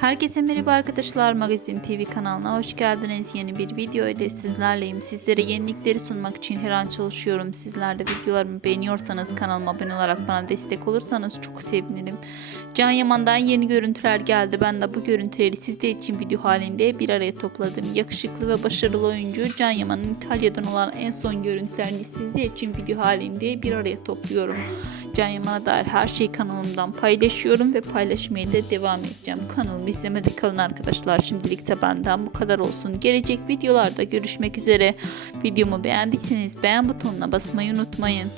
Herkese merhaba arkadaşlar Magazin TV kanalına hoş geldiniz. Yeni bir video ile sizlerleyim. Sizlere yenilikleri sunmak için her an çalışıyorum. Sizler de videolarımı beğeniyorsanız kanalıma abone olarak bana destek olursanız çok sevinirim. Can Yaman'dan yeni görüntüler geldi. Ben de bu görüntüleri sizler için video halinde bir araya topladım. Yakışıklı ve başarılı oyuncu Can Yaman'ın İtalya'dan olan en son görüntülerini sizler için video halinde bir araya topluyorum. Can Yaman'a dair her şeyi kanalımdan paylaşıyorum ve paylaşmaya da devam edeceğim. Kanalımı izlemede kalın arkadaşlar. Şimdilik de benden bu kadar olsun. Gelecek videolarda görüşmek üzere. Videomu beğendiyseniz beğen butonuna basmayı unutmayın.